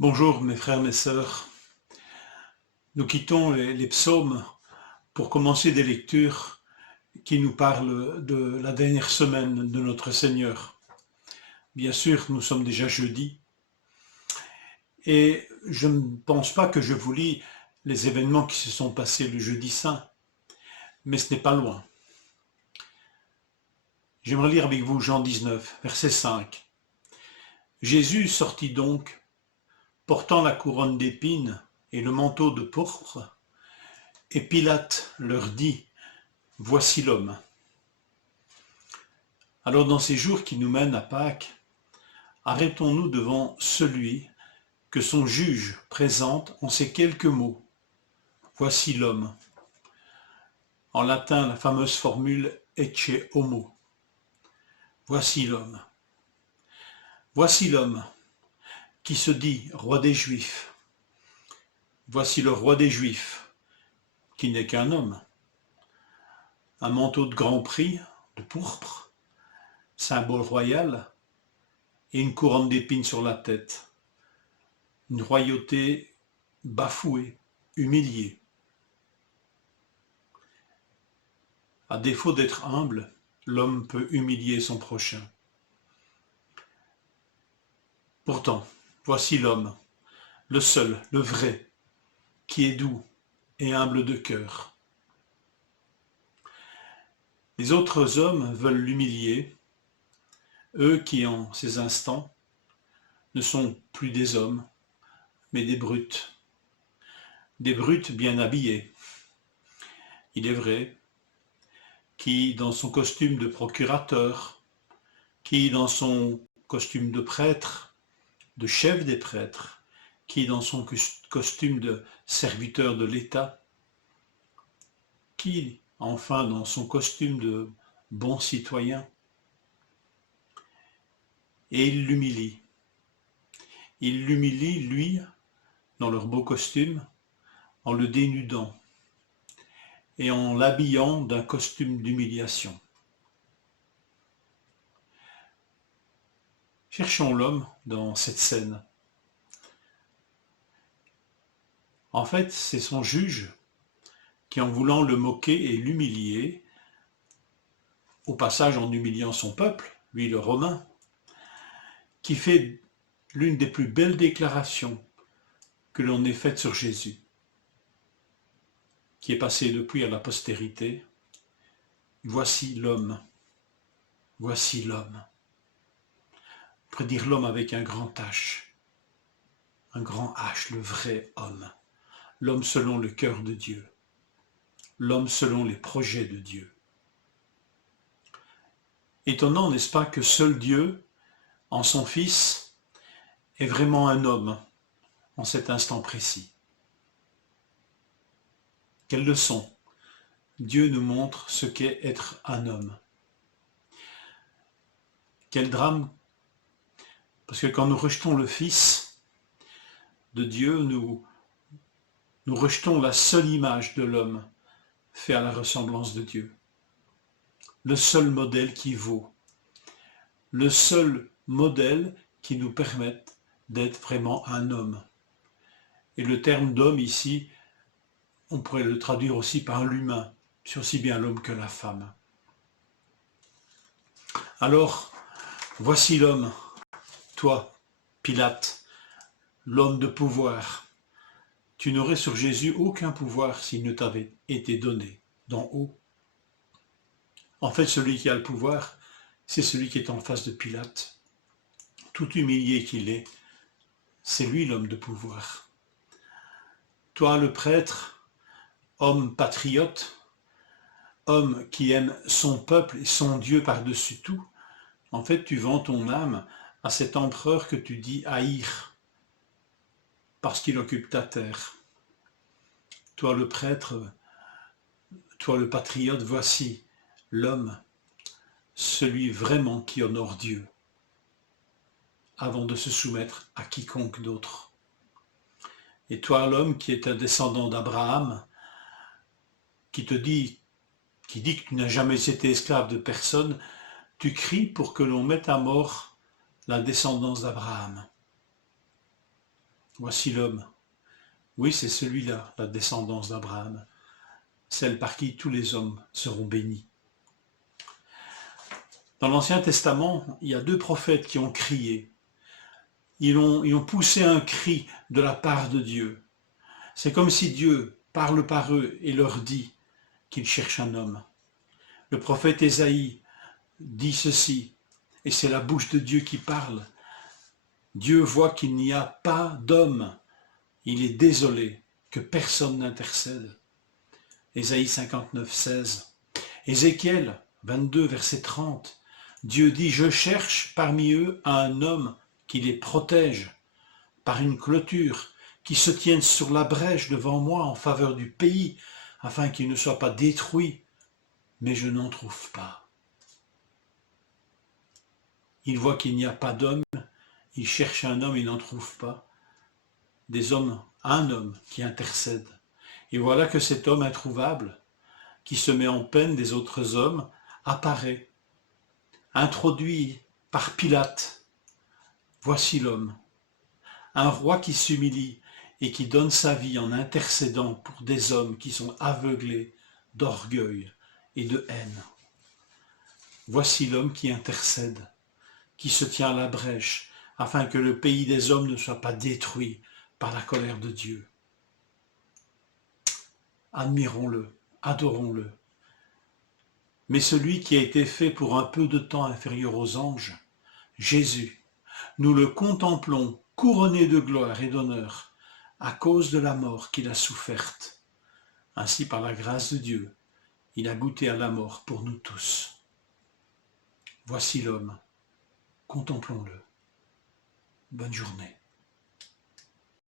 Bonjour mes frères, mes sœurs. Nous quittons les psaumes pour commencer des lectures qui nous parlent de la dernière semaine de notre Seigneur. Bien sûr, nous sommes déjà jeudi et je ne pense pas que je vous lis les événements qui se sont passés le jeudi saint, mais ce n'est pas loin. J'aimerais lire avec vous Jean 19, verset 5. Jésus sortit donc, portant la couronne d'épines et le manteau de pourpre, et Pilate leur dit: Voici l'homme. Alors dans ces jours qui nous mènent à Pâques, arrêtons-nous devant celui que son juge présente en ces quelques mots: Voici l'homme. En latin, la fameuse formule Ecce homo. Voici l'homme. Voici l'homme qui se dit roi des Juifs. Voici le roi des Juifs, qui n'est qu'un homme. Un manteau de grand prix, de pourpre, symbole royal, et une couronne d'épines sur la tête. Une royauté bafouée, humiliée. À défaut d'être humble, l'homme peut humilier son prochain. Pourtant, voici l'homme, le seul, le vrai, qui est doux et humble de cœur. Les autres hommes veulent l'humilier, eux qui, en ces instants, ne sont plus des hommes, mais des brutes bien habillés. Il est vrai, qui dans son costume de procurateur, qui dans son costume de prêtre, de chef des prêtres, qui dans son costume de serviteur de l'État, qui enfin dans son costume de bon citoyen. Et il l'humilie. Il l'humilie, lui, dans leur beau costume, en le dénudant et en l'habillant d'un costume d'humiliation. Cherchons l'homme dans cette scène. En fait, c'est son juge qui, en voulant le moquer et l'humilier, au passage en humiliant son peuple, lui le Romain, qui fait l'une des plus belles déclarations que l'on ait faites sur Jésus, qui est passée depuis à la postérité. Voici l'homme, voici l'homme. On pourrait dire l'homme avec un grand H, le vrai homme, l'homme selon le cœur de Dieu, l'homme selon les projets de Dieu. Étonnant, n'est-ce pas, que seul Dieu, en son Fils, est vraiment un homme en cet instant précis. Quelle leçon! Dieu nous montre ce qu'est être un homme. Quel drame! Parce que quand nous rejetons le Fils de Dieu, nous rejetons la seule image de l'homme fait à la ressemblance de Dieu. Le seul modèle qui vaut. Le seul modèle qui nous permette d'être vraiment un homme. Et le terme d'homme ici, on pourrait le traduire aussi par l'humain. C'est aussi bien l'homme que la femme. Alors, voici l'homme, toi, Pilate, l'homme de pouvoir. Tu n'aurais sur Jésus aucun pouvoir s'il ne t'avait été donné d'en haut. En fait, celui qui a le pouvoir, c'est celui qui est en face de Pilate. Tout humilié qu'il est, c'est lui l'homme de pouvoir. Toi, le prêtre, homme patriote, homme qui aime son peuple et son Dieu par-dessus tout, en fait, tu vends ton âme à cet empereur que tu dis haïr, parce qu'il occupe ta terre. Toi, le prêtre, toi, le patriote, voici l'homme, celui vraiment qui honore Dieu, avant de se soumettre à quiconque d'autre. Et toi, l'homme qui est un descendant d'Abraham, qui dit que tu n'as jamais été esclave de personne, tu cries pour que l'on mette à mort la descendance d'Abraham. Voici l'homme. Oui, c'est celui-là, la descendance d'Abraham, celle par qui tous les hommes seront bénis. Dans l'Ancien Testament, il y a deux prophètes qui ont crié. Ils ont poussé un cri de la part de Dieu. C'est comme si Dieu parle par eux et leur dit qu'il cherche un homme. Le prophète Ésaïe dit ceci, et c'est la bouche de Dieu qui parle. Dieu voit qu'il n'y a pas d'homme. Il est désolé que personne n'intercède. Ésaïe 59, 16. Ézéchiel 22, verset 30. Dieu dit, je cherche parmi eux un homme qui les protège par une clôture, qui se tienne sur la brèche devant moi en faveur du pays, afin qu'il ne soit pas détruit, mais je n'en trouve pas. Il voit qu'il n'y a pas d'homme, il cherche un homme, il n'en trouve pas. Un homme qui intercède. Et voilà que cet homme introuvable, qui se met en peine des autres hommes, apparaît, introduit par Pilate. Voici l'homme, un roi qui s'humilie et qui donne sa vie en intercédant pour des hommes qui sont aveuglés d'orgueil et de haine. Voici l'homme qui intercède, qui se tient à la brèche, afin que le pays des hommes ne soit pas détruit par la colère de Dieu. Admirons-le, adorons-le. Mais celui qui a été fait pour un peu de temps inférieur aux anges, Jésus, nous le contemplons couronné de gloire et d'honneur à cause de la mort qu'il a soufferte. Ainsi, par la grâce de Dieu, il a goûté à la mort pour nous tous. Voici l'homme, contemplons-le. Bonne journée.